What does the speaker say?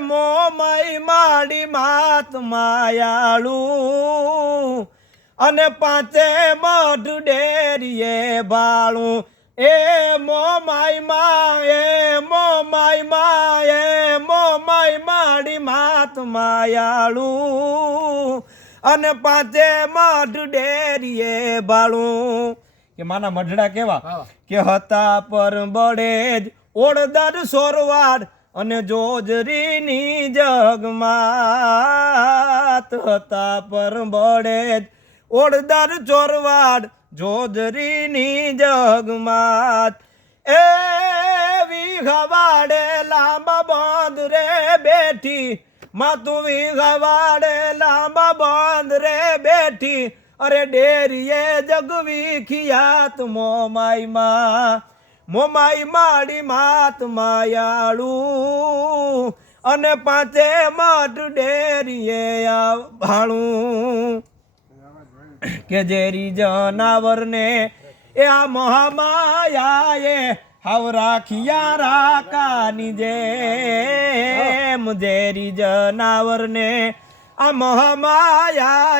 મો માઈ માડી માત માયાળું અને પાંચે મઢ ડેરીએ બાળું એ મો માઈ મા એ મો માઈ મા એ મો માઈ માડી માત માયાળું અને પાંચે મઢ ડેરીએ બાળું કે માના મઢડા કેવા કે હતા પર બળે જ ઓળદાર સોરવાડ અને જોજરીની જગમાત હતા પર બળે જ ઓળદાર ચોરવાડ જોજરીની જગમાત એ વિઘવાડે લાંબા બાંધ રે બેઠી માતું વિઘવાડે લાંબા બાંધ રે બેઠી અરે ડેરીએ જગવી ખિયાત મોમાઈ માડી માત માયાળું અને પાંચે મઢ ડેરીએ ભાળું કે જેરી જનાવર ને એ આ મહામાયાએ હાવ રાખ્યા રાકાની જેમ જેરી જનાવર ને આ મહામાયા